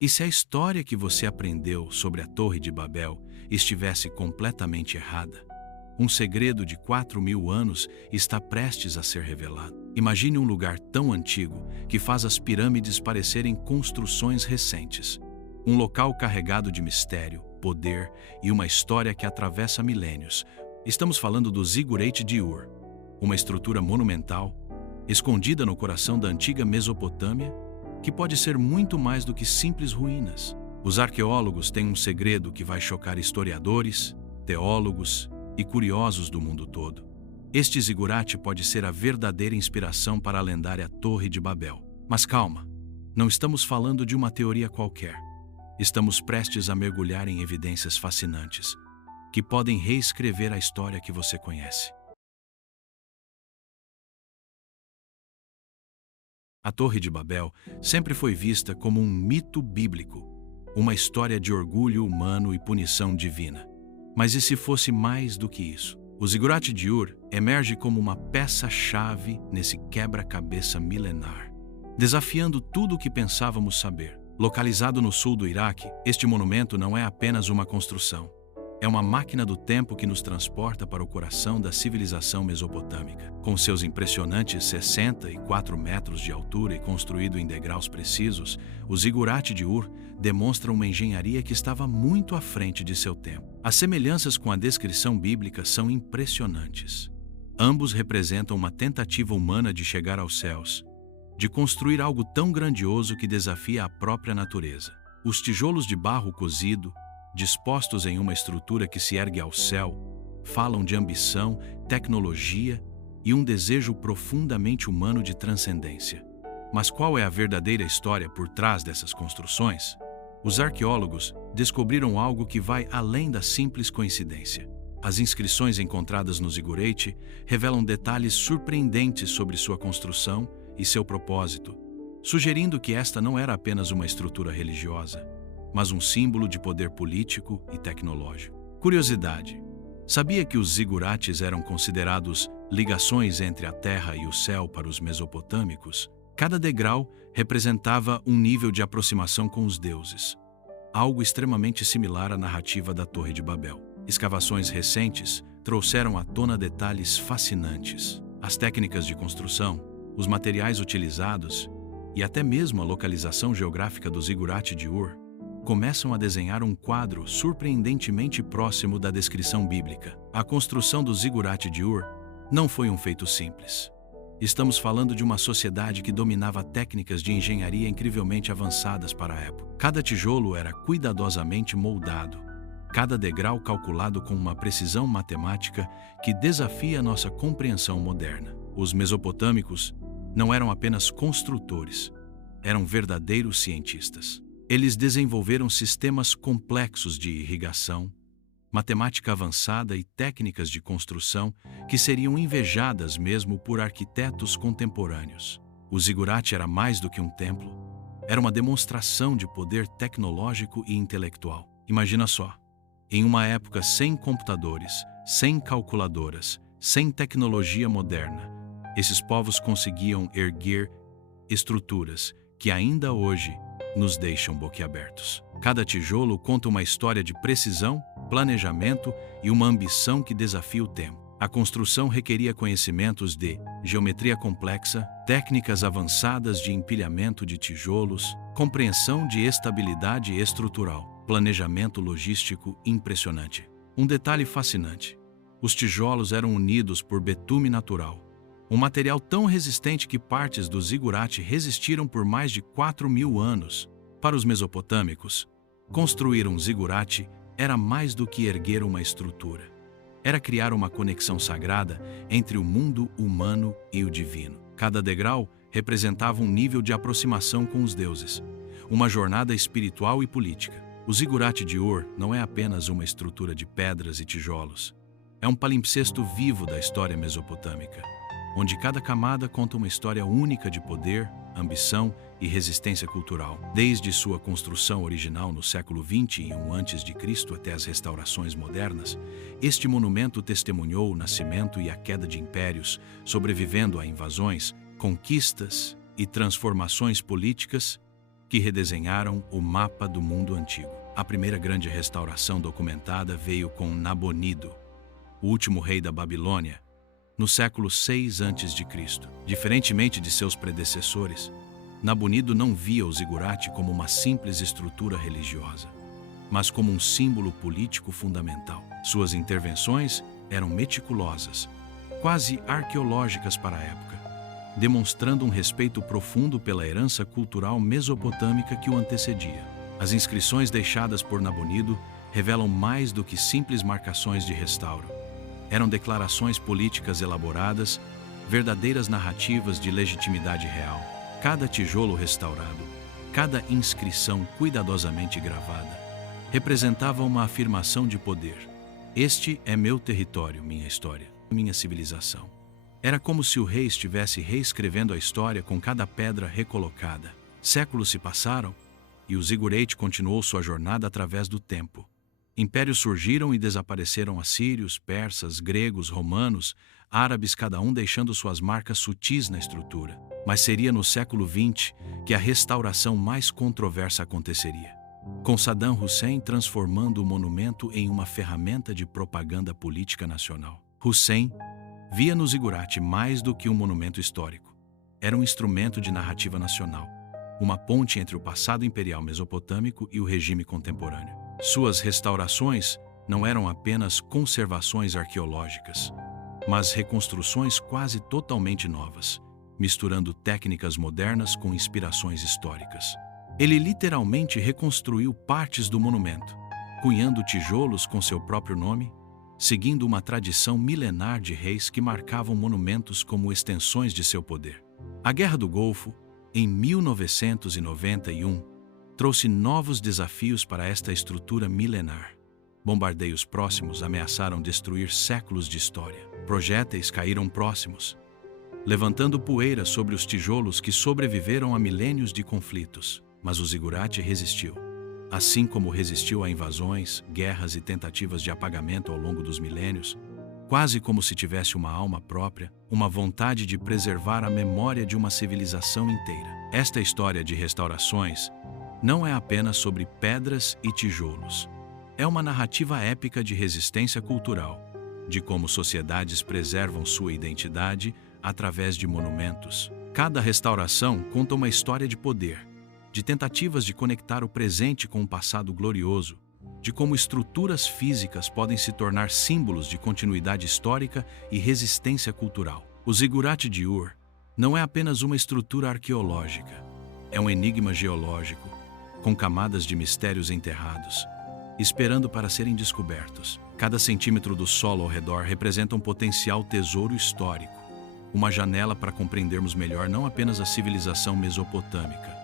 E se a história que você aprendeu sobre a Torre de Babel estivesse completamente errada? Um segredo de 4.000 anos está prestes a ser revelado. Imagine um lugar tão antigo que faz as pirâmides parecerem construções recentes. Um local carregado de mistério, poder e uma história que atravessa milênios. Estamos falando do Zigurate de Ur, uma estrutura monumental, escondida no coração da antiga Mesopotâmia, que pode ser muito mais do que simples ruínas. Os arqueólogos têm um segredo que vai chocar historiadores, teólogos e curiosos do mundo todo. Este zigurate pode ser a verdadeira inspiração para a lendária Torre de Babel. Mas calma, não estamos falando de uma teoria qualquer. Estamos prestes a mergulhar em evidências fascinantes, que podem reescrever a história que você conhece. A Torre de Babel sempre foi vista como um mito bíblico, uma história de orgulho humano e punição divina. Mas e se fosse mais do que isso? O Zigurate de Ur emerge como uma peça-chave nesse quebra-cabeça milenar, desafiando tudo o que pensávamos saber. Localizado no sul do Iraque, este monumento não é apenas uma construção. É uma máquina do tempo que nos transporta para o coração da civilização mesopotâmica. Com seus impressionantes 64 metros de altura e construído em degraus precisos, o Zigurate de Ur demonstra uma engenharia que estava muito à frente de seu tempo. As semelhanças com a descrição bíblica são impressionantes. Ambos representam uma tentativa humana de chegar aos céus, de construir algo tão grandioso que desafia a própria natureza. Os tijolos de barro cozido, dispostos em uma estrutura que se ergue ao céu, falam de ambição, tecnologia e um desejo profundamente humano de transcendência. Mas qual é a verdadeira história por trás dessas construções? Os arqueólogos descobriram algo que vai além da simples coincidência. As inscrições encontradas no Zigurate revelam detalhes surpreendentes sobre sua construção e seu propósito, sugerindo que esta não era apenas uma estrutura religiosa, mas um símbolo de poder político e tecnológico. Curiosidade: sabia que os zigurates eram considerados ligações entre a terra e o céu para os mesopotâmicos? Cada degrau representava um nível de aproximação com os deuses, algo extremamente similar à narrativa da Torre de Babel. Escavações recentes trouxeram à tona detalhes fascinantes. As técnicas de construção, os materiais utilizados e até mesmo a localização geográfica do Zigurate de Ur começam a desenhar um quadro surpreendentemente próximo da descrição bíblica. A construção do Zigurate de Ur não foi um feito simples. Estamos falando de uma sociedade que dominava técnicas de engenharia incrivelmente avançadas para a época. Cada tijolo era cuidadosamente moldado, cada degrau calculado com uma precisão matemática que desafia nossa compreensão moderna. Os mesopotâmicos não eram apenas construtores, eram verdadeiros cientistas. Eles desenvolveram sistemas complexos de irrigação, matemática avançada e técnicas de construção que seriam invejadas mesmo por arquitetos contemporâneos. O Zigurate era mais do que um templo, era uma demonstração de poder tecnológico e intelectual. Imagina só, em uma época sem computadores, sem calculadoras, sem tecnologia moderna, esses povos conseguiam erguer estruturas que ainda hoje nos deixam boquiabertos. Cada tijolo conta uma história de precisão, planejamento e uma ambição que desafia o tempo. A construção requeria conhecimentos de geometria complexa, técnicas avançadas de empilhamento de tijolos, compreensão de estabilidade estrutural, planejamento logístico impressionante. Um detalhe fascinante: os tijolos eram unidos por betume natural, um material tão resistente que partes do Zigurate resistiram por mais de 4.000 anos. Para os mesopotâmicos, construir um zigurate era mais do que erguer uma estrutura. Era criar uma conexão sagrada entre o mundo humano e o divino. Cada degrau representava um nível de aproximação com os deuses, uma jornada espiritual e política. O Zigurate de Ur não é apenas uma estrutura de pedras e tijolos. É um palimpsesto vivo da história mesopotâmica, onde cada camada conta uma história única de poder, ambição e resistência cultural. Desde sua construção original no século 21 a.C. até as restaurações modernas, este monumento testemunhou o nascimento e a queda de impérios, sobrevivendo a invasões, conquistas e transformações políticas que redesenharam o mapa do mundo antigo. A primeira grande restauração documentada veio com Nabonido, o último rei da Babilônia, no século 6 a.C. Diferentemente de seus predecessores, Nabonido não via o zigurate como uma simples estrutura religiosa, mas como um símbolo político fundamental. Suas intervenções eram meticulosas, quase arqueológicas para a época, demonstrando um respeito profundo pela herança cultural mesopotâmica que o antecedia. As inscrições deixadas por Nabonido revelam mais do que simples marcações de restauro. Eram declarações políticas elaboradas, verdadeiras narrativas de legitimidade real. Cada tijolo restaurado, cada inscrição cuidadosamente gravada, representava uma afirmação de poder. Este é meu território, minha história, minha civilização. Era como se o rei estivesse reescrevendo a história com cada pedra recolocada. Séculos se passaram e o zigurate continuou sua jornada através do tempo. Impérios surgiram e desapareceram: assírios, persas, gregos, romanos, árabes, cada um deixando suas marcas sutis na estrutura. Mas seria no século XX que a restauração mais controversa aconteceria, com Saddam Hussein transformando o monumento em uma ferramenta de propaganda política nacional. Hussein via no zigurate mais do que um monumento histórico. Era um instrumento de narrativa nacional, uma ponte entre o passado imperial mesopotâmico e o regime contemporâneo. Suas restaurações não eram apenas conservações arqueológicas, mas reconstruções quase totalmente novas, misturando técnicas modernas com inspirações históricas. Ele literalmente reconstruiu partes do monumento, cunhando tijolos com seu próprio nome, seguindo uma tradição milenar de reis que marcavam monumentos como extensões de seu poder. A Guerra do Golfo, em 1991, trouxe novos desafios para esta estrutura milenar. Bombardeios próximos ameaçaram destruir séculos de história. Projéteis caíram próximos, levantando poeira sobre os tijolos que sobreviveram a milênios de conflitos. Mas o zigurate resistiu, assim como resistiu a invasões, guerras e tentativas de apagamento ao longo dos milênios, quase como se tivesse uma alma própria, uma vontade de preservar a memória de uma civilização inteira. Esta história de restaurações não é apenas sobre pedras e tijolos. É uma narrativa épica de resistência cultural, de como sociedades preservam sua identidade através de monumentos. Cada restauração conta uma história de poder, de tentativas de conectar o presente com o passado glorioso, de como estruturas físicas podem se tornar símbolos de continuidade histórica e resistência cultural. O zigurate de Ur não é apenas uma estrutura arqueológica, é um enigma geológico, com camadas de mistérios enterrados, esperando para serem descobertos. Cada centímetro do solo ao redor representa um potencial tesouro histórico, uma janela para compreendermos melhor não apenas a civilização mesopotâmica,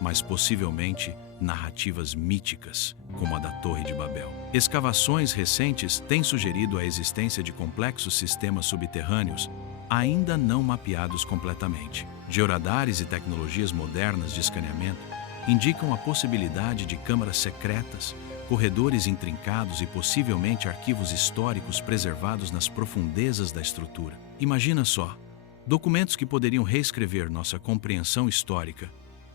mas possivelmente narrativas míticas, como a da Torre de Babel. Escavações recentes têm sugerido a existência de complexos sistemas subterrâneos ainda não mapeados completamente. Georadares e tecnologias modernas de escaneamento indicam a possibilidade de câmaras secretas, corredores intrincados e possivelmente arquivos históricos preservados nas profundezas da estrutura. Imagina só, documentos que poderiam reescrever nossa compreensão histórica,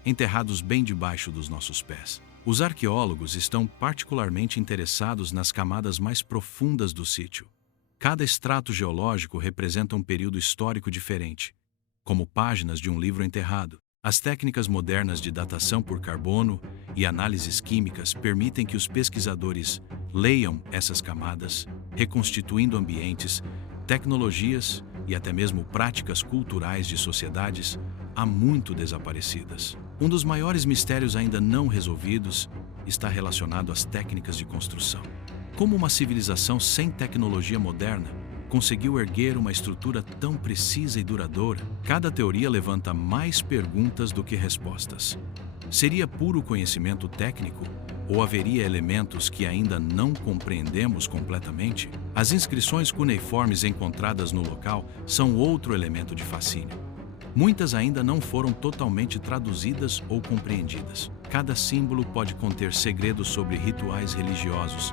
enterrados bem debaixo dos nossos pés. Os arqueólogos estão particularmente interessados nas camadas mais profundas do sítio. Cada estrato geológico representa um período histórico diferente, como páginas de um livro enterrado. As técnicas modernas de datação por carbono e análises químicas permitem que os pesquisadores leiam essas camadas, reconstituindo ambientes, tecnologias e até mesmo práticas culturais de sociedades há muito desaparecidas. Um dos maiores mistérios ainda não resolvidos está relacionado às técnicas de construção. Como uma civilização sem tecnologia moderna conseguiu erguer uma estrutura tão precisa e duradoura? Cada teoria levanta mais perguntas do que respostas. Seria puro conhecimento técnico ou haveria elementos que ainda não compreendemos completamente? As inscrições cuneiformes encontradas no local são outro elemento de fascínio. Muitas ainda não foram totalmente traduzidas ou compreendidas. Cada símbolo pode conter segredos sobre rituais religiosos,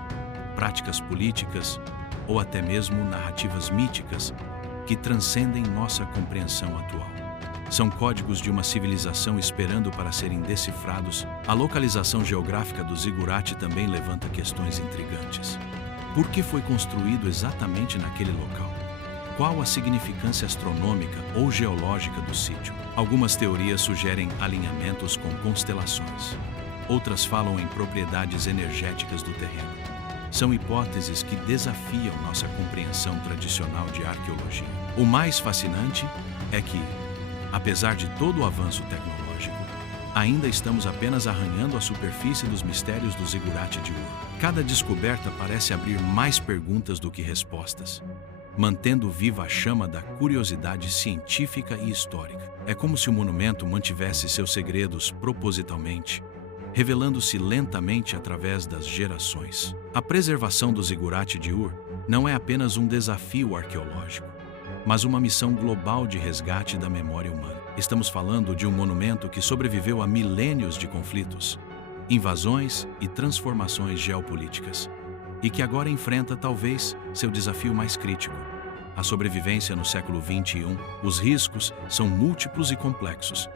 práticas políticas ou até mesmo narrativas míticas que transcendem nossa compreensão atual. São códigos de uma civilização esperando para serem decifrados. A localização geográfica do zigurate também levanta questões intrigantes. Por que foi construído exatamente naquele local? Qual a significância astronômica ou geológica do sítio? Algumas teorias sugerem alinhamentos com constelações. Outras falam em propriedades energéticas do terreno. São hipóteses que desafiam nossa compreensão tradicional de arqueologia. O mais fascinante é que, apesar de todo o avanço tecnológico, ainda estamos apenas arranhando a superfície dos mistérios do zigurate de Ur. Cada descoberta parece abrir mais perguntas do que respostas, mantendo viva a chama da curiosidade científica e histórica. É como se o monumento mantivesse seus segredos propositalmente, revelando-se lentamente através das gerações. A preservação do zigurate de Ur não é apenas um desafio arqueológico, mas uma missão global de resgate da memória humana. Estamos falando de um monumento que sobreviveu a milênios de conflitos, invasões e transformações geopolíticas, e que agora enfrenta talvez seu desafio mais crítico: a sobrevivência no século XXI. Os riscos são múltiplos e complexos,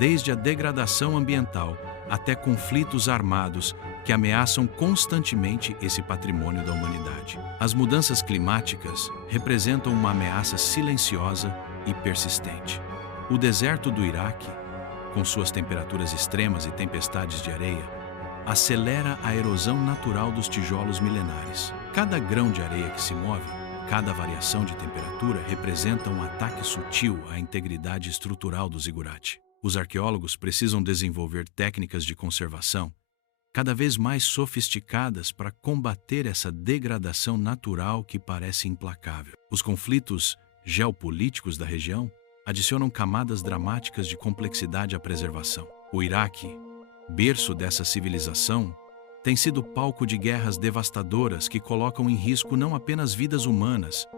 desde a degradação ambiental até conflitos armados que ameaçam constantemente esse patrimônio da humanidade. As mudanças climáticas representam uma ameaça silenciosa e persistente. O deserto do Iraque, com suas temperaturas extremas e tempestades de areia, acelera a erosão natural dos tijolos milenares. Cada grão de areia que se move, cada variação de temperatura representa um ataque sutil à integridade estrutural do zigurate. Os arqueólogos precisam desenvolver técnicas de conservação cada vez mais sofisticadas para combater essa degradação natural que parece implacável. Os conflitos geopolíticos da região adicionam camadas dramáticas de complexidade à preservação. O Iraque, berço dessa civilização, tem sido palco de guerras devastadoras que colocam em risco não apenas vidas humanas,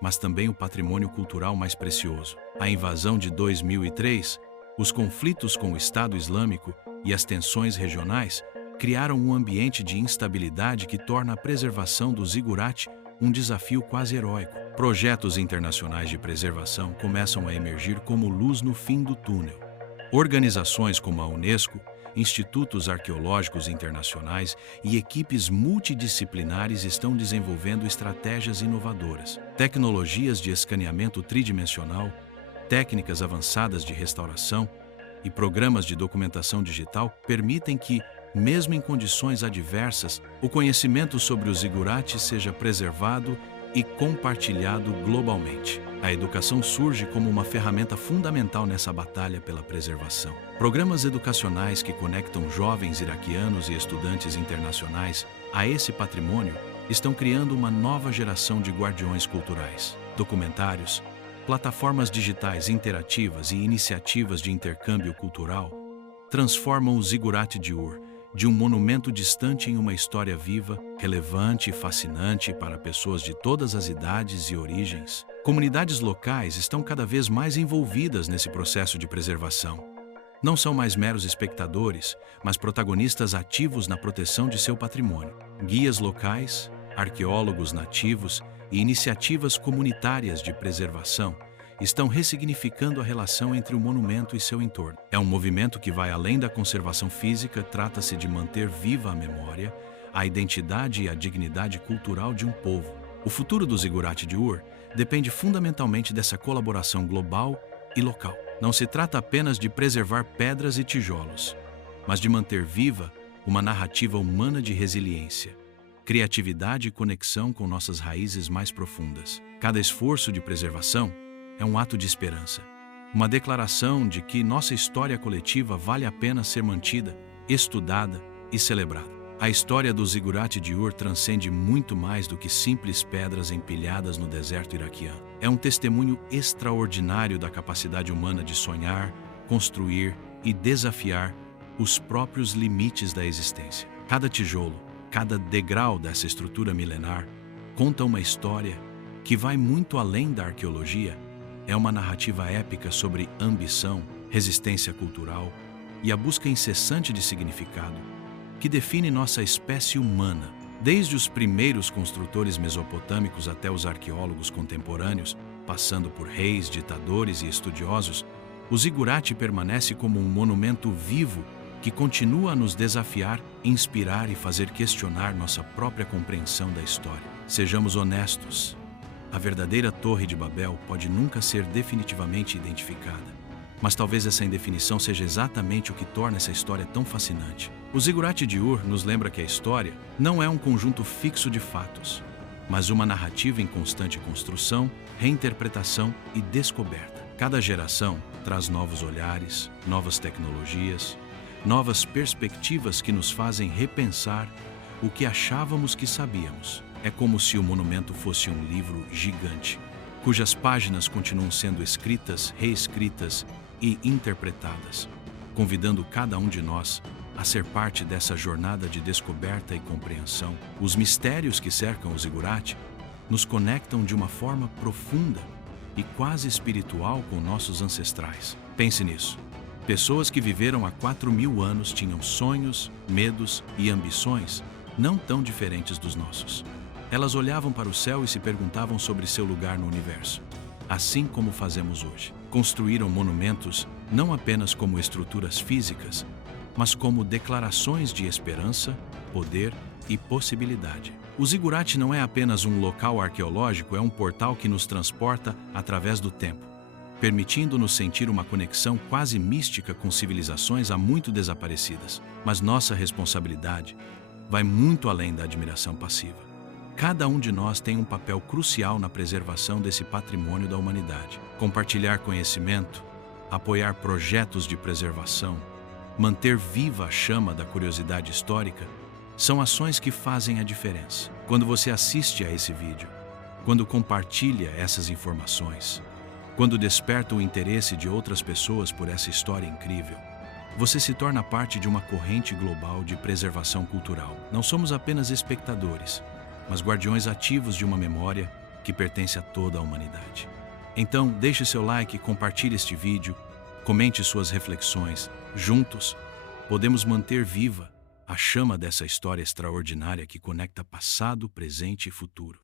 mas também o patrimônio cultural mais precioso. A invasão de 2003, os conflitos com o Estado Islâmico e as tensões regionais criaram um ambiente de instabilidade que torna a preservação do zigurate um desafio quase heróico. Projetos internacionais de preservação começam a emergir como luz no fim do túnel. Organizações como a Unesco, institutos arqueológicos internacionais e equipes multidisciplinares estão desenvolvendo estratégias inovadoras. Tecnologias de escaneamento tridimensional, técnicas avançadas de restauração e programas de documentação digital permitem que, mesmo em condições adversas, o conhecimento sobre o zigurate seja preservado e compartilhado globalmente. A educação surge como uma ferramenta fundamental nessa batalha pela preservação. Programas educacionais que conectam jovens iraquianos e estudantes internacionais a esse patrimônio estão criando uma nova geração de guardiões culturais. Documentários, plataformas digitais interativas e iniciativas de intercâmbio cultural transformam o zigurate de Ur de um monumento distante em uma história viva, relevante e fascinante para pessoas de todas as idades e origens. Comunidades locais estão cada vez mais envolvidas nesse processo de preservação. Não são mais meros espectadores, mas protagonistas ativos na proteção de seu patrimônio. Guias locais, arqueólogos nativos e iniciativas comunitárias de preservação estão ressignificando a relação entre o monumento e seu entorno. É um movimento que vai além da conservação física, trata-se de manter viva a memória, a identidade e a dignidade cultural de um povo. O futuro do zigurate de Ur depende fundamentalmente dessa colaboração global e local. Não se trata apenas de preservar pedras e tijolos, mas de manter viva uma narrativa humana de resiliência, criatividade e conexão com nossas raízes mais profundas. Cada esforço de preservação é um ato de esperança, uma declaração de que nossa história coletiva vale a pena ser mantida, estudada e celebrada. A história do zigurate de Ur transcende muito mais do que simples pedras empilhadas no deserto iraquiano. É um testemunho extraordinário da capacidade humana de sonhar, construir e desafiar os próprios limites da existência. Cada tijolo, cada degrau dessa estrutura milenar conta uma história que vai muito além da arqueologia. É uma narrativa épica sobre ambição, resistência cultural e a busca incessante de significado que define nossa espécie humana. Desde os primeiros construtores mesopotâmicos até os arqueólogos contemporâneos, passando por reis, ditadores e estudiosos, O zigurate permanece como um monumento vivo que continua a nos desafiar, inspirar e fazer questionar nossa própria compreensão da história. Sejamos honestos. A verdadeira Torre de Babel pode nunca ser definitivamente identificada. Mas talvez essa indefinição seja exatamente o que torna essa história tão fascinante. O Zigurate de Ur nos lembra que a história não é um conjunto fixo de fatos, mas uma narrativa em constante construção, reinterpretação e descoberta. Cada geração traz novos olhares, novas tecnologias, novas perspectivas que nos fazem repensar o que achávamos que sabíamos. É como se o monumento fosse um livro gigante, cujas páginas continuam sendo escritas, reescritas e interpretadas, convidando cada um de nós a ser parte dessa jornada de descoberta e compreensão. Os mistérios que cercam o zigurate nos conectam de uma forma profunda e quase espiritual com nossos ancestrais. Pense nisso. Pessoas que viveram há 4.000 anos tinham sonhos, medos e ambições não tão diferentes dos nossos. Elas olhavam para o céu e se perguntavam sobre seu lugar no universo, assim como fazemos hoje. Construíram monumentos não apenas como estruturas físicas, mas como declarações de esperança, poder e possibilidade. O zigurate não é apenas um local arqueológico, é um portal que nos transporta através do tempo, permitindo-nos sentir uma conexão quase mística com civilizações há muito desaparecidas. Mas nossa responsabilidade vai muito além da admiração passiva. Cada um de nós tem um papel crucial na preservação desse patrimônio da humanidade. Compartilhar conhecimento, apoiar projetos de preservação, manter viva a chama da curiosidade histórica, são ações que fazem a diferença. Quando você assiste a esse vídeo, quando compartilha essas informações, quando desperta o interesse de outras pessoas por essa história incrível, você se torna parte de uma corrente global de preservação cultural. Não somos apenas espectadores, mas guardiões ativos de uma memória que pertence a toda a humanidade. Então, deixe seu like, compartilhe este vídeo, comente suas reflexões. Juntos, podemos manter viva a chama dessa história extraordinária que conecta passado, presente e futuro.